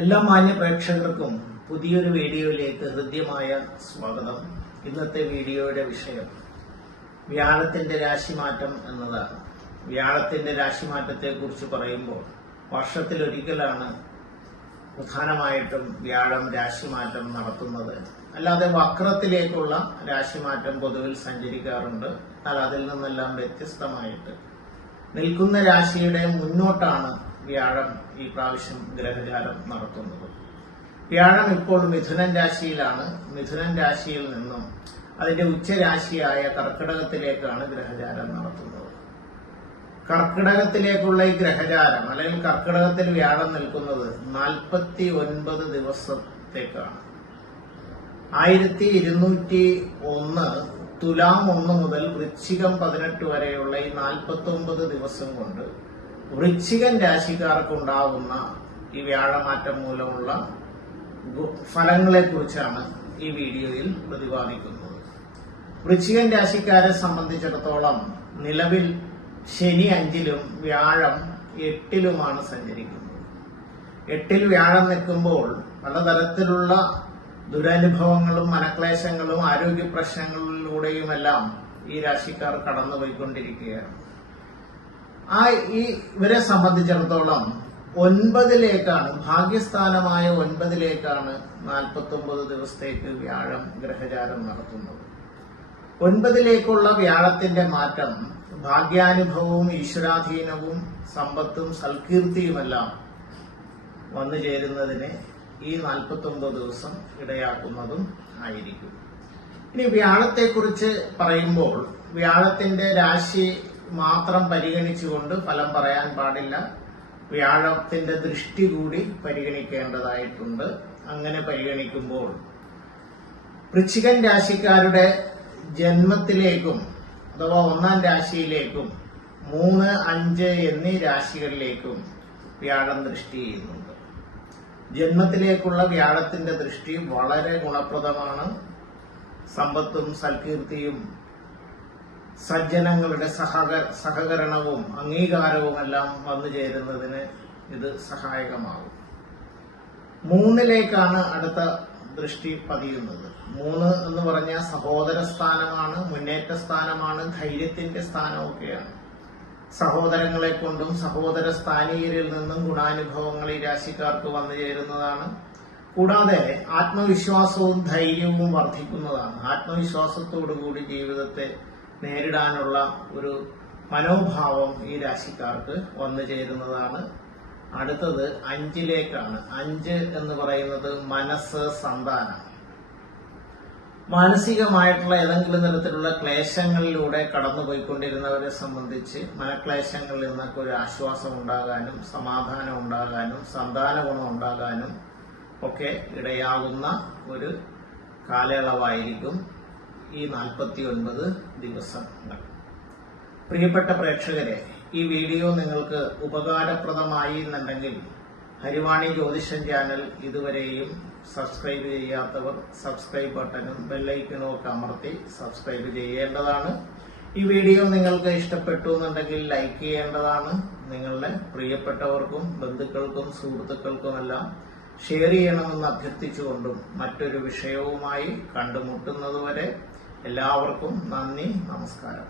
എല്ലാ മാന്യ പ്രേക്ഷകർക്കും പുതിയൊരു വീഡിയോയിലേക്ക് ഹൃദ്യമായ സ്വാഗതം. ഇന്നത്തെ വീഡിയോയുടെ വിഷയം വ്യാഴത്തിന്റെ രാശിമാറ്റം എന്നതാണ്. വ്യാഴത്തിന്റെ രാശിമാറ്റത്തെ കുറിച്ച് പറയുമ്പോൾ വർഷത്തിലൊരിക്കലാണ് പ്രധാനമായിട്ടും വ്യാഴം രാശിമാറ്റം നടത്തുന്നത്. അല്ലാതെ വക്രത്തിലേക്കുള്ള രാശിമാറ്റം പൊതുവിൽ സഞ്ചരിക്കാറുണ്ട്. എന്നാൽ അതിൽ നിന്നെല്ലാം വ്യത്യസ്തമായിട്ട് നിൽക്കുന്ന രാശിയുടെ മുന്നോട്ടാണ് വ്യാഴം ഈ പ്രാവശ്യം ഗ്രഹചാരം നടത്തുന്നത്. വ്യാഴം ഇപ്പോൾ മിഥുനൻ രാശിയിലാണ്. മിഥുനൻ രാശിയിൽ നിന്നും അതിന്റെ ഉച്ചരാശിയായ കർക്കിടകത്തിലേക്കാണ് ഗ്രഹചാരം നടത്തുന്നത്. കർക്കിടകത്തിലേക്കുള്ള ഈ ഗ്രഹചാരം അല്ലെങ്കിൽ കർക്കിടകത്തിൽ വ്യാഴം നിൽക്കുന്നത് 49 ദിവസത്തേക്കാണ്. 1201 തുലാം 1 മുതൽ വൃശ്ചികം 18 വരെയുള്ള ഈ 49 ദിവസം കൊണ്ട് വൃശ്ചികൻ രാശിക്കാർക്കുണ്ടാകുന്ന ഈ വ്യാഴമാറ്റം മൂലമുള്ള ഫലങ്ങളെ കുറിച്ചാണ് ഈ വീഡിയോയിൽ പ്രതിപാദിക്കുന്നത്. വൃശ്ചികൻ രാശിക്കാരെ സംബന്ധിച്ചിടത്തോളം നിലവിൽ ശനി 5-ലും വ്യാഴം 8-ലുമാണ് സഞ്ചരിക്കുന്നത്. 8-ൽ വ്യാഴം നിൽക്കുമ്പോൾ പലതരത്തിലുള്ള ദുരനുഭവങ്ങളും മനക്ലേശങ്ങളും ആരോഗ്യ പ്രശ്നങ്ങളിലൂടെയുമെല്ലാം ഈ രാശിക്കാർ കടന്നുപോയിക്കൊണ്ടിരിക്കുകയാണ്. ഇവരെ സംബന്ധിച്ചിടത്തോളം 9-ലേക്കാണ്, ഭാഗ്യസ്ഥാനമായ 9-ലേക്കാണ് 49 ദിവസത്തേക്ക് വ്യാഴം ഗ്രഹചാരം നടത്തുന്നത്. 9-ലേക്കുള്ള വ്യാഴത്തിന്റെ മാറ്റം ഭാഗ്യാനുഭവവും ഈശ്വരാധീനവും സമ്പത്തും സൽകീർത്തിയുമെല്ലാം വന്നു ചേരുന്നതിന് ഈ 49 ദിവസം ഇടയാക്കുന്നതും ആയിരിക്കും. ഇനി വ്യാഴത്തെക്കുറിച്ച് പറയുമ്പോൾ വ്യാഴത്തിന്റെ രാശി മാത്രം പരിഗണിച്ചുകൊണ്ട് ഫലം പറയാൻ പാടില്ല. വ്യാഴത്തിന്റെ ദൃഷ്ടി കൂടി പരിഗണിക്കേണ്ടതായിട്ടുണ്ട്. അങ്ങനെ പരിഗണിക്കുമ്പോൾ വൃശ്ചികൻ രാശിക്കാരുടെ ജന്മത്തിലേക്കും അഥവാ 1-ാം രാശിയിലേക്കും 3, 5 എന്നീ രാശികളിലേക്കും വ്യാഴം ദൃഷ്ടി ചെയ്യുന്നുണ്ട്. ജന്മത്തിലേക്കുള്ള വ്യാഴത്തിന്റെ ദൃഷ്ടി വളരെ ഗുണപ്രദമാണ്. സമ്പത്തും സൽകീർത്തിയും സജ്ജനങ്ങളുടെ സഹകരണവും അംഗീകാരവുമെല്ലാം വന്നു ചേരുന്നതിന് ഇത് സഹായകമാകും. 3-ലേക്കാണ് അടുത്ത ദൃഷ്ടി പതിയുന്നത്. 3 എന്ന് പറഞ്ഞാൽ സഹോദര സ്ഥാനമാണ്, മുന്നേറ്റ സ്ഥാനമാണ്, ധൈര്യത്തിന്റെ സ്ഥാനമൊക്കെയാണ്. സഹോദരങ്ങളെ കൊണ്ടും സഹോദര സ്ഥാനീയരിൽ നിന്നും ഗുണാനുഭവങ്ങൾ ഈ രാശിക്കാർക്ക് വന്നു ചേരുന്നതാണ്. കൂടാതെ ആത്മവിശ്വാസവും ധൈര്യവും വർദ്ധിക്കുന്നതാണ്. ആത്മവിശ്വാസത്തോടുകൂടി ജീവിതത്തെ നേരിടാനുള്ള ഒരു മനോഭാവം ഈ രാശിക്കാർക്ക് വന്നു ചേരുന്നതാണ്. അടുത്തത് 5-ലേക്കാണ്. 5 എന്ന് പറയുന്നത് മനസ്സ്, സന്താനം. മാനസികമായിട്ടുള്ള ഏതെങ്കിലും തരത്തിലുള്ള ക്ലേശങ്ങളിലൂടെ കടന്നുപോയിക്കൊണ്ടിരുന്നവരെ സംബന്ധിച്ച് മനക്ലേശങ്ങളിൽ നിന്നൊക്കെ ഒരു ആശ്വാസം ഉണ്ടാകാനും സമാധാനം ഉണ്ടാകാനും സന്താന ഗുണം ഉണ്ടാകാനും ഒക്കെ ഇടയാകുന്ന ഒരു കാലയളവായിരിക്കും ഈ 49 ദിവസങ്ങൾ. പ്രിയപ്പെട്ട പ്രേക്ഷകരെ, ഈ വീഡിയോ നിങ്ങൾക്ക് ഉപകാരപ്രദമായി എന്നുണ്ടെങ്കിൽ ഹരിവാണി ജ്യോതിഷം ചാനൽ ഇതുവരെയും സബ്സ്ക്രൈബ് ചെയ്യാത്തവർ സബ്സ്ക്രൈബ് ബട്ടണും ബെല്ലൈക്കണും ഒക്കെ അമർത്തി സബ്സ്ക്രൈബ് ചെയ്യേണ്ടതാണ്. ഈ വീഡിയോ നിങ്ങൾക്ക് ഇഷ്ടപ്പെട്ടു എന്നുണ്ടെങ്കിൽ ലൈക്ക് ചെയ്യേണ്ടതാണ്. നിങ്ങളുടെ പ്രിയപ്പെട്ടവർക്കും ബന്ധുക്കൾക്കും സുഹൃത്തുക്കൾക്കുമെല്ലാം ഷെയർ ചെയ്യണമെന്ന് അഭ്യർത്ഥിച്ചുകൊണ്ടും മറ്റൊരു വിഷയവുമായി കണ്ടുമുട്ടുന്നതുവരെ എല്ലാവർക്കും നന്ദി, നമസ്കാരം.